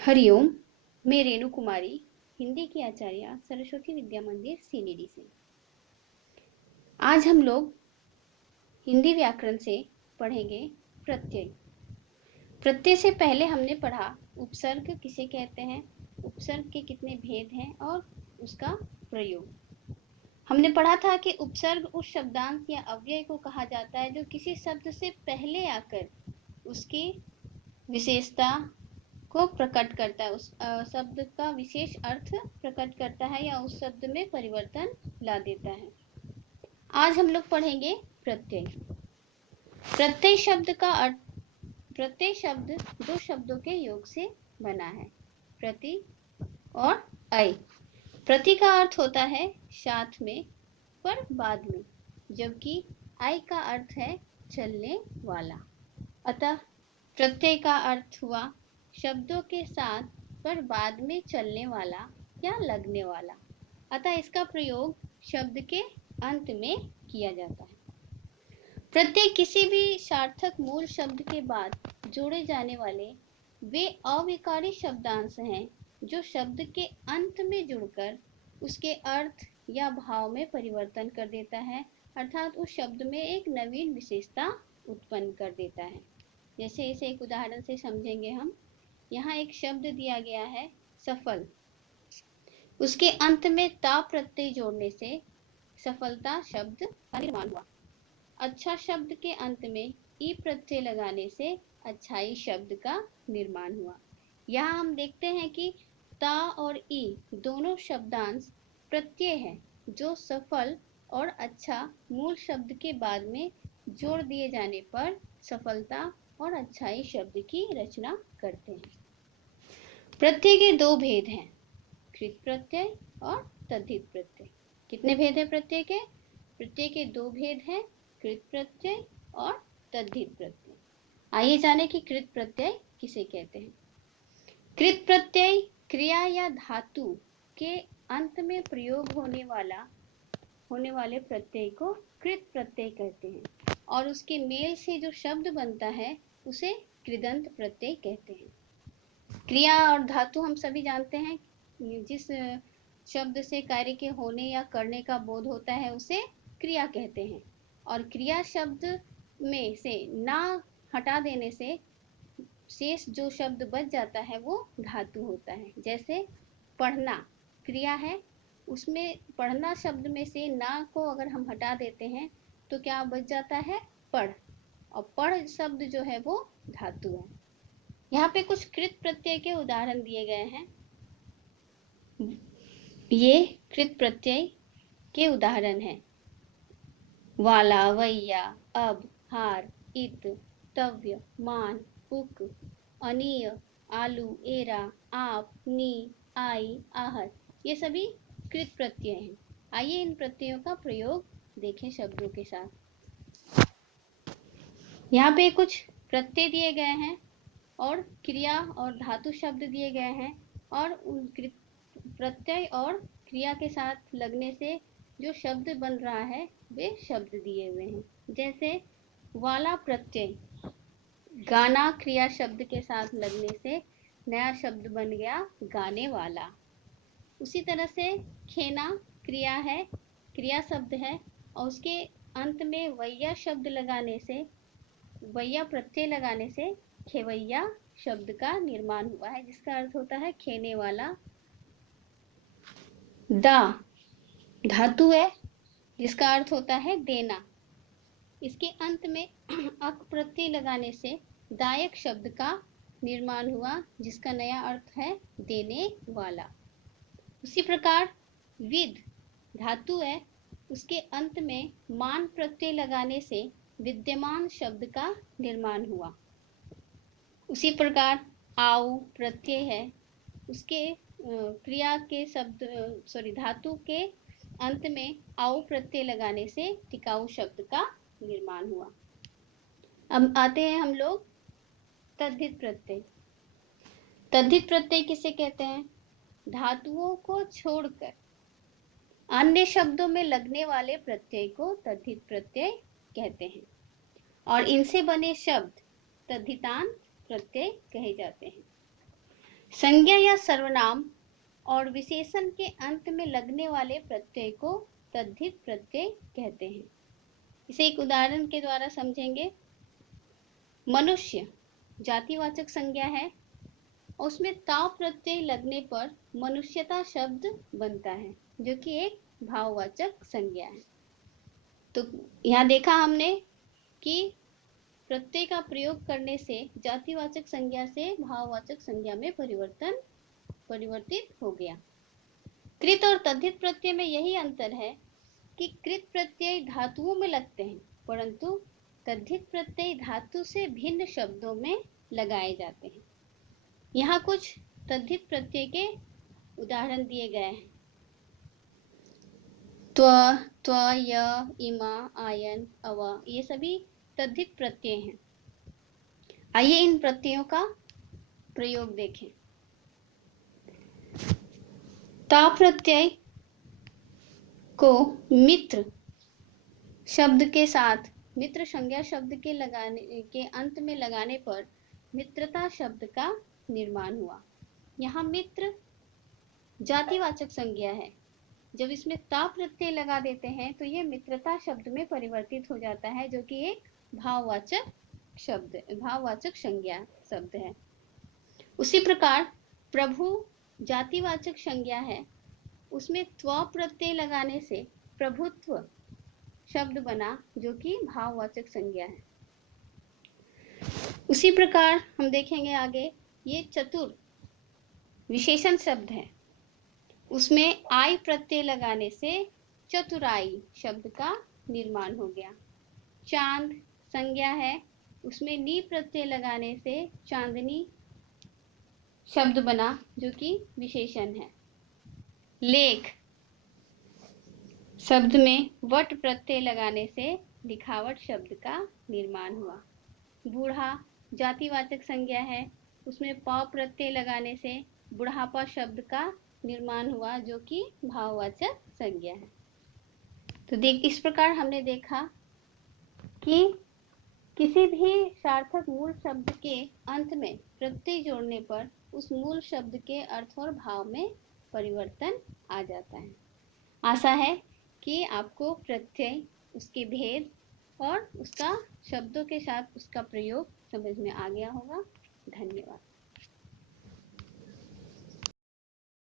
हरिओम। मैं रेणु कुमारी, हिंदी की आचार्य, सरस्वती विद्या मंदिर सीनीडी से। आज हम लोग हिंदी व्याकरण से पढ़ेंगे प्रत्यय। प्रत्यय से पहले हमने पढ़ा उपसर्ग किसे कहते हैं, उपसर्ग के कितने भेद हैं और उसका प्रयोग। हमने पढ़ा था कि उपसर्ग उस शब्दांश या अव्यय को कहा जाता है जो किसी शब्द से पहले आकर उसकी विशेषता को प्रकट करता है, उस शब्द का विशेष अर्थ प्रकट करता है या उस शब्द में परिवर्तन ला देता है। आज हम लोग पढ़ेंगे प्रत्यय। प्रत्यय शब्द का अर्थ, प्रत्यय शब्द दो शब्दों के योग से बना है, प्रति और अय। प्रति का अर्थ होता है साथ में पर बाद में, जबकि अय का अर्थ है चलने वाला। अतः प्रत्यय का अर्थ हुआ शब्दों के साथ पर बाद में चलने वाला या लगने वाला। अतः इसका प्रयोग शब्द के अंत में किया जाता है। प्रत्यय किसी भी सार्थक मूल शब्द के बाद जोड़े जाने वाले वे अविकारी शब्दांश हैं जो शब्द के अंत में जुड़कर उसके अर्थ या भाव में परिवर्तन कर देता है, अर्थात उस शब्द में एक नवीन विशेषता उत्पन्न कर देता है। जैसे इसे एक उदाहरण से समझेंगे हम। यहाँ एक शब्द दिया गया है सफल, उसके अंत में ता प्रत्यय जोड़ने से सफलता शब्द का निर्माण हुआ। अच्छा शब्द के अंत में ई प्रत्यय लगाने से अच्छाई शब्द का निर्माण हुआ। यहाँ हम देखते हैं कि ता और ई दोनों शब्दांश प्रत्यय है जो सफल और अच्छा मूल शब्द के बाद में जोड़ दिए जाने पर सफलता और अच्छाई शब्द की रचना करते हैं। प्रत्यय के दो भेद हैं, कृत प्रत्यय और तद्धित प्रत्यय। कितने भेद हैं प्रत्यय के? प्रत्यय के दो भेद हैं, कृत प्रत्यय और तद्धित प्रत्यय। आइए जाने कि कृत प्रत्यय किसे कहते हैं। कृत प्रत्यय क्रिया या धातु के अंत में प्रयोग होने वाले प्रत्यय को कृत प्रत्यय कहते हैं और उसके मेल से जो शब्द बनता है उसे कृदंत प्रत्यय कहते हैं। क्रिया और धातु हम सभी जानते हैं, जिस शब्द से कार्य के होने या करने का बोध होता है उसे क्रिया कहते हैं, और क्रिया शब्द में से ना हटा देने से शेष जो शब्द बच जाता है वो धातु होता है। जैसे पढ़ना क्रिया है, उसमें पढ़ना शब्द में से ना को अगर हम हटा देते हैं तो क्या बच जाता है? पढ़, और पढ़ शब्द जो है वो धातु है। यहाँ पे कुछ कृत प्रत्यय के उदाहरण दिए गए हैं। ये कृत प्रत्यय के उदाहरण हैं वाला, वैया, अब, हार, इत, तव्य, मान, उक, अनीय, आलू, एरा, आप, नी, आई, आहत। ये सभी कृत प्रत्यय हैं। आइए इन प्रत्ययों का प्रयोग देखें शब्दों के साथ। यहाँ पे कुछ प्रत्यय दिए गए हैं और क्रिया और धातु शब्द दिए गए हैं, और उन प्रत्यय और क्रिया के साथ लगने से जो शब्द बन रहा है वे शब्द दिए हुए हैं। जैसे वाला प्रत्यय गाना क्रिया शब्द के साथ लगने से नया शब्द बन गया गाने वाला। उसी तरह से खेना क्रिया है, क्रिया शब्द है, और उसके अंत में वैया शब्द लगाने से, वैया प्रत्यय लगाने से खेवैया शब्द का निर्माण हुआ है, जिसका अर्थ होता है खेने वाला। दा धातु है जिसका अर्थ होता है देना। इसके अंत में अक प्रत्यय लगाने से दायक शब्द का निर्माण हुआ, जिसका नया अर्थ है देने वाला। उसी प्रकार विद धातु है, उसके अंत में मान प्रत्यय लगाने से विद्यमान शब्द का निर्माण हुआ। उसी प्रकार आओ प्रत्यय है, उसके क्रिया के शब्द धातु के अंत में आओ प्रत्यय लगाने से टिकाऊ शब्द का निर्माण हुआ। अब आते हैं हम लोग तद्धित प्रत्यय। तद्धित प्रत्यय किसे कहते हैं? धातुओं को छोड़कर अन्य शब्दों में लगने वाले प्रत्यय को तद्धित प्रत्यय कहते हैं, और इनसे बने शब्द तद्धितांत प्रत्यय कहे जाते हैं। संज्ञा या सर्वनाम और विशेषण के अंत में लगने वाले प्रत्यय को तद्धित प्रत्यय कहते हैं। इसे एक उदाहरण के द्वारा समझेंगे। मनुष्य जातिवाचक संज्ञा है, उसमें ता प्रत्यय लगने पर मनुष्यता शब्द बनता है, जो कि एक भाववाचक संज्ञा है। तो यहाँ देखा हमने कि प्रत्यय का प्रयोग करने से जातिवाचक संज्ञा से भाववाचक संज्ञा में परिवर्तित हो गया। कृत और तद्धित प्रत्यय में यही अंतर है कि कृत प्रत्यय धातुओं में लगते हैं, परंतु तद्धित प्रत्यय धातु से भिन्न शब्दों में लगाए जाते हैं। यहाँ कुछ तद्धित प्रत्यय के उदाहरण दिए गए हैं। त्व, य, इमा, आयन, अव, ये सभी तद्धित प्रत्यय हैं। आइए इन प्रत्ययों का प्रयोग देखें। ता प्रत्यय को मित्र शब्द के साथ मित्र संज्ञा शब्द के अंत में लगाने पर मित्रता शब्द का निर्माण हुआ। यहाँ मित्र जातिवाचक संज्ञा है, जब इसमें ता प्रत्यय लगा देते हैं तो ये मित्रता शब्द में परिवर्तित हो जाता है, जो कि एक भाववाचक संज्ञा शब्द है। उसी प्रकार प्रभु जातिवाचक संज्ञा है, उसमें त्व प्रत्यय लगाने से प्रभुत्व शब्द बना, जो कि भाववाचक संज्ञा है। उसी प्रकार हम देखेंगे आगे, ये चतुर विशेषण शब्द है, उसमें आई प्रत्यय लगाने से चतुराई शब्द का निर्माण हो गया। चांद संज्ञा है, उसमें नी प्रत्यय लगाने से चांदनी शब्द बना, जो कि विशेषण है। लेख शब्द में वट प्रत्यय लगाने से लिखावट शब्द का निर्माण हुआ। बूढ़ा जातिवाचक संज्ञा है, उसमें प प्रत्यय लगाने से बुढ़ापा शब्द का निर्माण हुआ, जो कि भाववाचक संज्ञा है। तो इस प्रकार हमने देखा कि किसी भी सार्थक मूल शब्द के अंत में प्रत्यय जोड़ने पर उस मूल शब्द के अर्थ और भाव में परिवर्तन आ जाता है। आशा है कि आपको प्रत्यय, उसके भेद और उसका शब्दों के साथ उसका प्रयोग समझ में आ गया होगा। धन्यवाद।